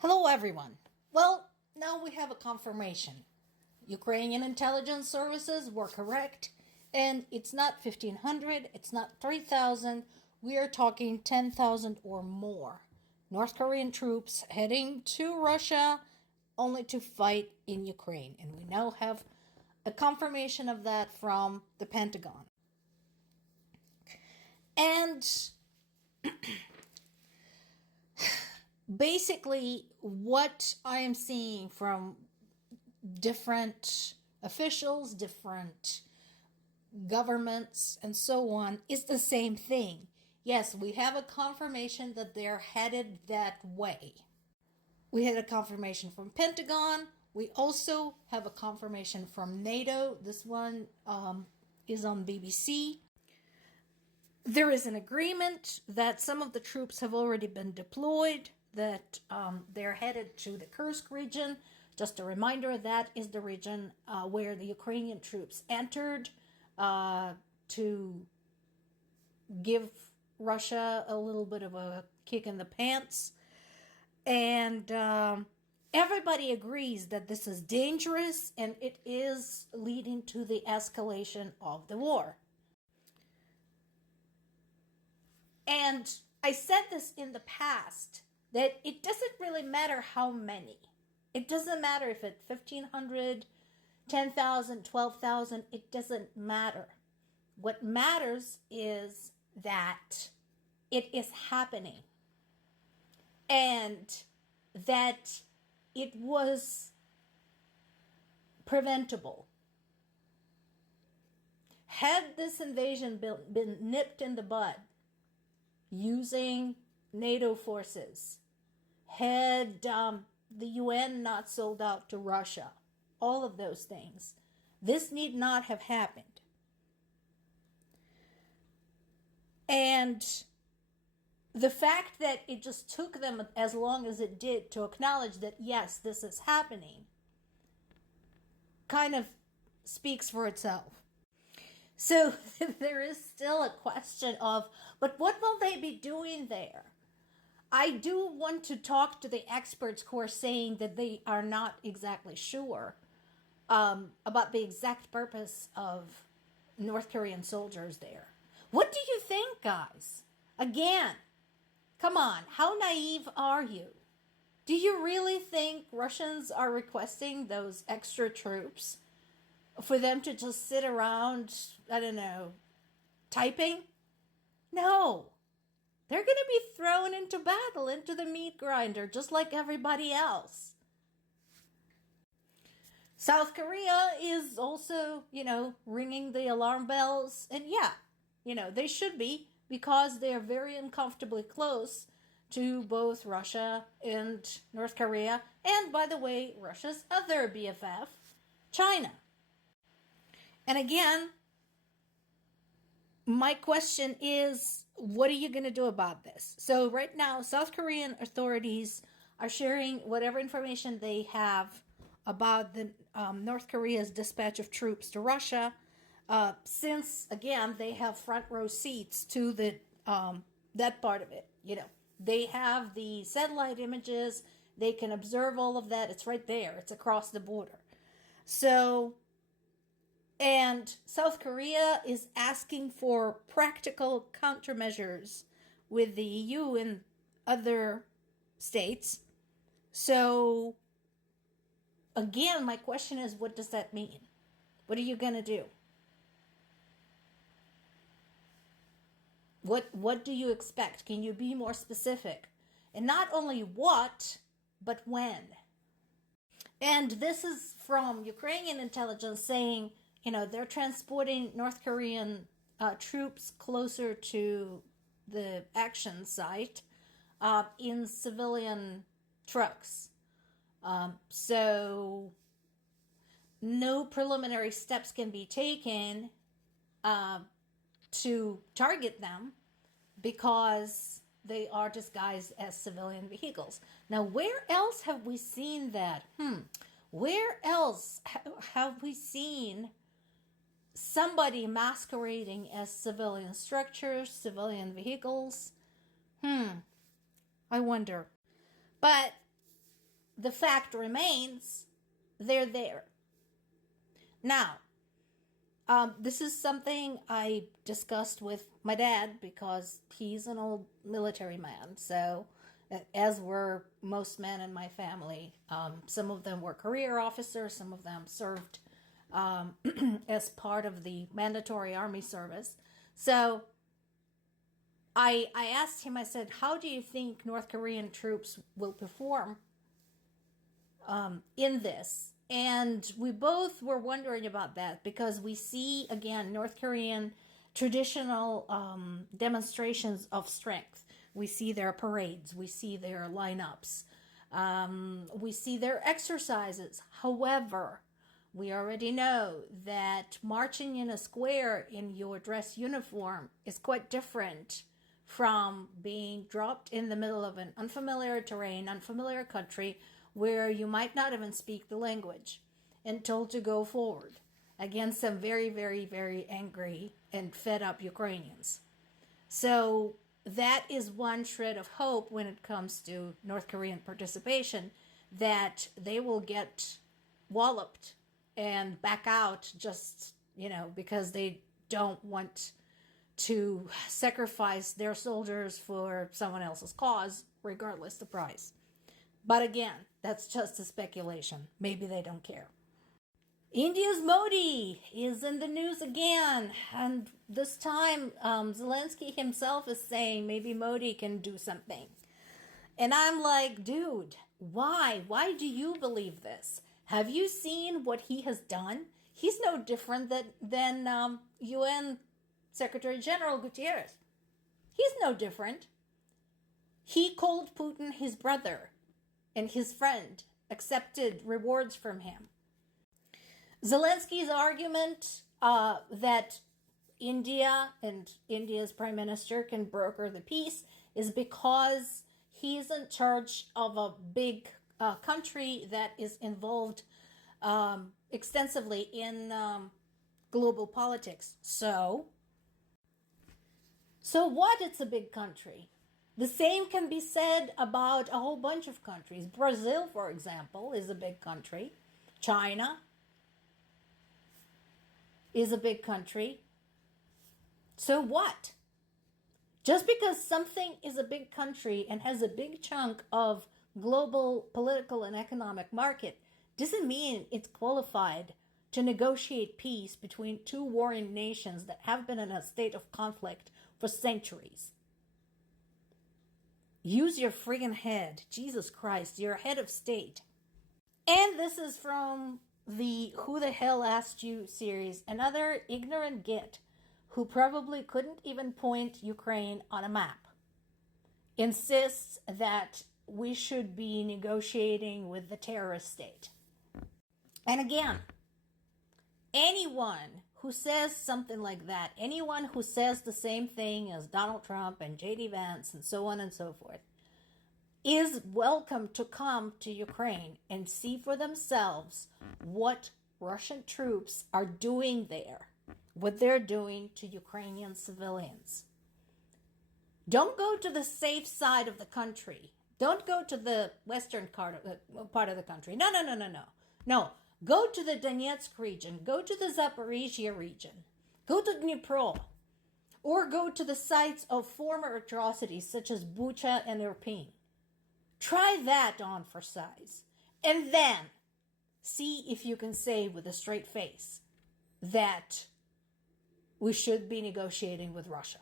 Hello, everyone. Well, now we have a confirmation. Ukrainian intelligence services were correct, and it's not 1,500, it's not 3,000. We are talking 10,000 or more. North Korean troops heading to Russia only to fight in Ukraine. And we now have a confirmation of that from the Pentagon. And basically, what I am seeing from different officials, different governments, and so on is the same thing. Yes, we have a confirmation that they're headed that way. We had a confirmation from Pentagon. We also have a confirmation from NATO. This one is on BBC. There is an agreement that some of the troops have already been deployed, that they're headed to the Kursk region. Just a reminder, that is the region where the Ukrainian troops entered to give Russia a little bit of a kick in the pants. And everybody agrees that this is dangerous and it is leading to the escalation of the war. And I said this in the past, that it doesn't really matter how many. It doesn't matter if it's 1,500, 10,000, 12,000. It doesn't matter. What matters is that it is happening. And that it was preventable. Had this invasion been nipped in the bud, using NATO forces, had the UN not sold out to Russia, all of those things, this need not have happened. And the fact that it just took them as long as it did to acknowledge that, yes, this is happening, kind of speaks for itself. So there is still a question of, but what will they be doing there? I do want to talk to the experts who are saying that they are not exactly sure about the exact purpose of North Korean soldiers there. What do you think, guys? Again, come on, how naive are you? Do you really think Russians are requesting those extra troops for them to just sit around, I don't know, typing? No. They're going to be thrown into battle, into the meat grinder, just like everybody else. South Korea is also, ringing the alarm bells. And yeah, they should be, because they are very uncomfortably close to both Russia and North Korea. And by the way, Russia's other BFF, China. And again, my question is, what are you going to do about this? So right now, South Korean authorities are sharing whatever information they have about the North Korea's dispatch of troops to Russia, since, again, they have front row seats to the that part of it. They have the satellite images. They can observe all of that. It's right there. It's across the border. So, and South Korea is asking for practical countermeasures with the EU and other states. So, again, my question is, what does that mean? What are you going to do? What do you expect? Can you be more specific? And not only what, but when? And this is from Ukrainian intelligence saying, they're transporting North Korean troops closer to the action site in civilian trucks. So no preliminary steps can be taken to target them because they are disguised as civilian vehicles. Now, where else have we seen that? Where else have we seen somebody masquerading as civilian structures, civilian vehicles? I wonder. But the fact remains, they're there. Now, this is something I discussed with my dad because he's an old military man. So, as were most men in my family, some of them were career officers, some of them served as part of the mandatory army service. So, I asked him, I said, how do you think North Korean troops will perform in this? And we both were wondering about that because we see, again, North Korean traditional demonstrations of strength. We see their parades, we see their lineups, we see their exercises. However, we already know that marching in a square in your dress uniform is quite different from being dropped in the middle of an unfamiliar terrain, unfamiliar country, where you might not even speak the language, and told to go forward against some very, very, very angry and fed up Ukrainians. So that is one shred of hope when it comes to North Korean participation, that they will get walloped and back out just, because they don't want to sacrifice their soldiers for someone else's cause, regardless the price. But again, that's just a speculation. Maybe they don't care. India's Modi is in the news again. And this time, Zelensky himself is saying maybe Modi can do something. And I'm like, dude, why? Why do you believe this? Have you seen what he has done? He's no different than UN Secretary General Guterres. He's no different. He called Putin his brother and his friend, accepted rewards from him. Zelensky's argument that India and India's prime minister can broker the peace is because he's in charge of a big country that is involved extensively in global politics. So what? It's a big country. The same can be said about a whole bunch of countries. Brazil, for example, is a big country. China is a big country. So what? Just because something is a big country and has a big chunk of global political and economic market doesn't mean it's qualified to negotiate peace between two warring nations that have been in a state of conflict for centuries. Use your friggin' head. Jesus Christ, you're a head of state. And this is from the Who the Hell Asked You series. Another ignorant git who probably couldn't even point Ukraine on a map insists that we should be negotiating with the terrorist state. And again, anyone who says something like that, anyone who says the same thing as Donald Trump and J.D. Vance and so on and so forth, is welcome to come to Ukraine and see for themselves what Russian troops are doing there, what they're doing to Ukrainian civilians. Don't go to the safe side of the country. Don't go to the western part of the country. No. No, go to the Donetsk region. Go to the Zaporizhia region. Go to Dnipro. Or go to the sites of former atrocities such as Bucha and Irpin. Try that on for size. And then see if you can say with a straight face that we should be negotiating with Russia.